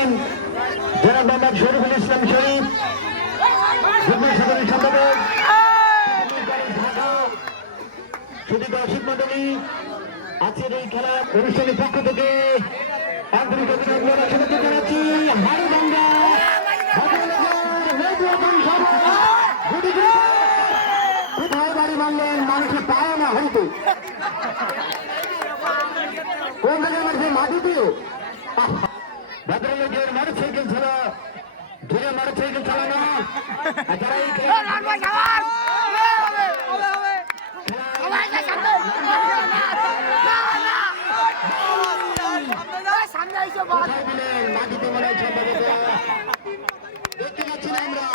জনাব মোহাম্মদ শরীফুল ইসলাম শরীফ যুগ্ম সাধারণ সম্পাদক ঢাকা। শুধু দর্শক মন্ডলী, আজকের এই খেলা অনুষ্ঠানের পক্ষ থেকে আন্তরিক অভিনন্দন জানাচ্ছি। হাড়িভাঙ্গা কোথায় বাড়ি মানলেন? মানুষের পায় না হয়তো কোন জায়গায় মানুষের মাটিতেও ভদ্রলোকের মোটরসাইকেল ছাড়া ধীরে মোটরসাইকেল চালানো যারা এই মাটিতে মনে হচ্ছে দেখতে পাচ্ছি না আমরা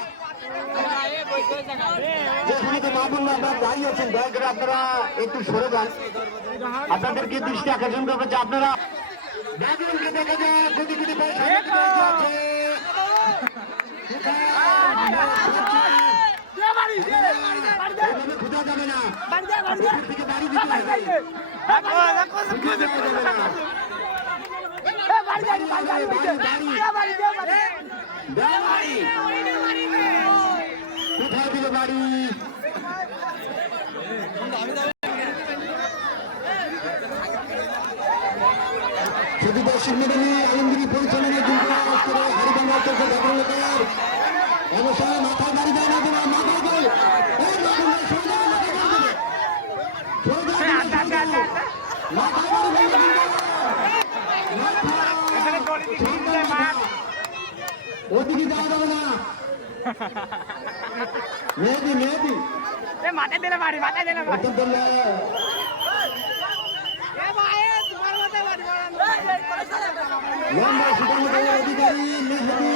যেখানে মামুন আপনার দাঁড়িয়ে আছেন, দয়া করে আপনারা একটু সরে যান। আপনাদেরকে দৃষ্টি আকর্ষণ করবে যে আপনারা বাবুলকে দেখা যায় কোটি কোটি পয়সা আছে। খোঁজা যাবে না, থেকে বাড়ি দিতে হবে। কোথায় দিল বাড়ি? শুধু দর্শক মন্ডলী, আলমগীর পরিচালনায় কিন্তু হাড়িভাঙ্গা অবশ্যই মাথায় গাড়ি দেয় না, মাথায় গাড়ি ওদিকে যাওয়া যাবে না। মেহেদি মেহেদি মাথায় দিলে বাড়ি, মাথায় দিলে বাড়ি। লম্বা সুতার অধিকারী মেহেদি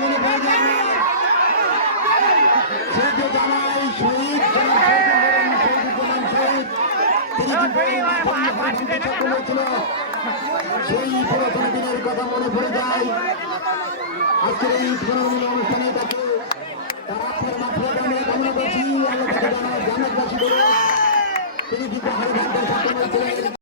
মনে পড়ে যায় জামাই শহীদ সেই পুরাতন দিনের কথা মনে পড়ে যায়। আজকের এই